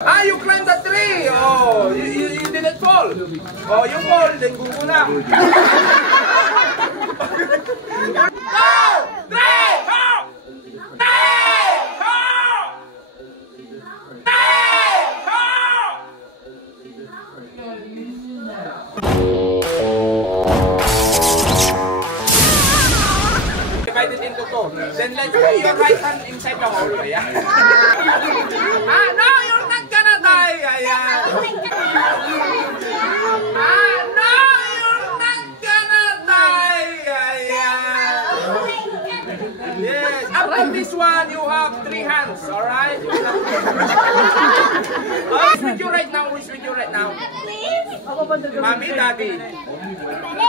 Ah, you climbed the tree! Oh, you didn't fall! Oh, you fall, then gugu na! Go! 3! Go! 3! Go! 3! Go! Divided into two. Then let's put your right hand inside the hole. Ayan. Ah, no! You're not gonna die! Ayan. Ah, no! You're not gonna die! Ayan. Yes. After this one, you have 3 hands. Alright? Who's with you right now? Who's with you right now? Mommy, daddy.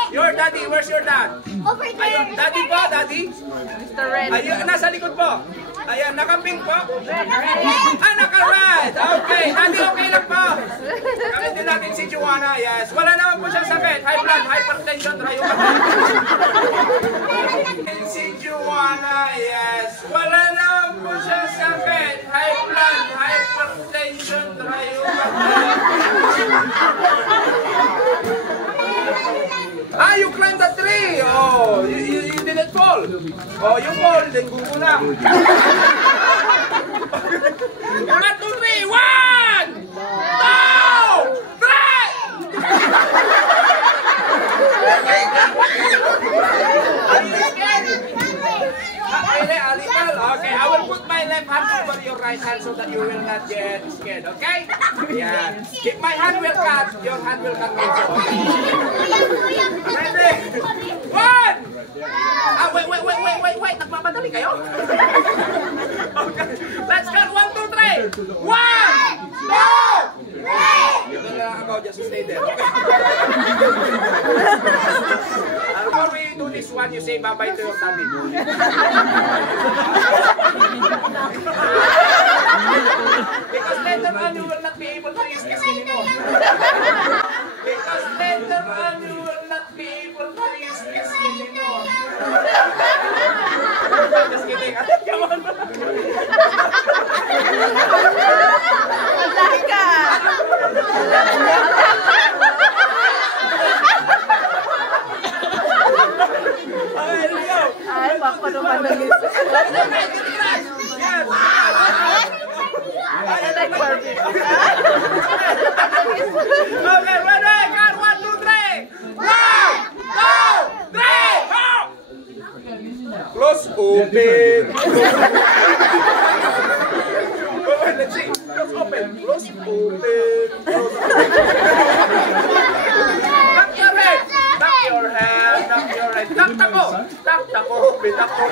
Your daddy, where's your dad? Over there. Ayun, daddy po, daddy. Mr. Red. Ayun, nasa likod po. Ayan, naka-pink po. Ah, naka-red. Okay, daddy, okay lang po. Kamit din natin si Joanna, yes. Wala naman po siyang sakit. High blood, hypertension, si Joanna, yes. Wala naman po siyang sakit. High blood, hypertension, Ah, you climbed the tree! Oh, you didn't fall! Oh, you fall, then gugu na! 1, 2, 3! 1! 2! 3! Are you scared? Okay, I will put my left hand over your right hand so that you will not get scared, okay? Yeah. If my hand will cut, your hand will cut also. Ready? 1! Ah, wait. Nagmamadali kayo? Okay. Let's count. 1, 2, 3. 1! 2! 3! Yun na lang ako. Just stay there. Okay? Before we do this one, you say bye-bye to your daddy. Because later on, you will not be able to use this anymore. Because later on, you will not be able to use this anymore. Just kidding. Come on. Maglahi ka! Okay, let's go. Ay, papanumanulis. Yes. I like Barbie. Okay, ready? Count 1, 2, 3. 1, 2, 3, go! Close, open. Wait, let's see. Close, open. Close, open. Knock your head. Knock your head. Knock your head. Knock tako. Knock tako. Knock tako.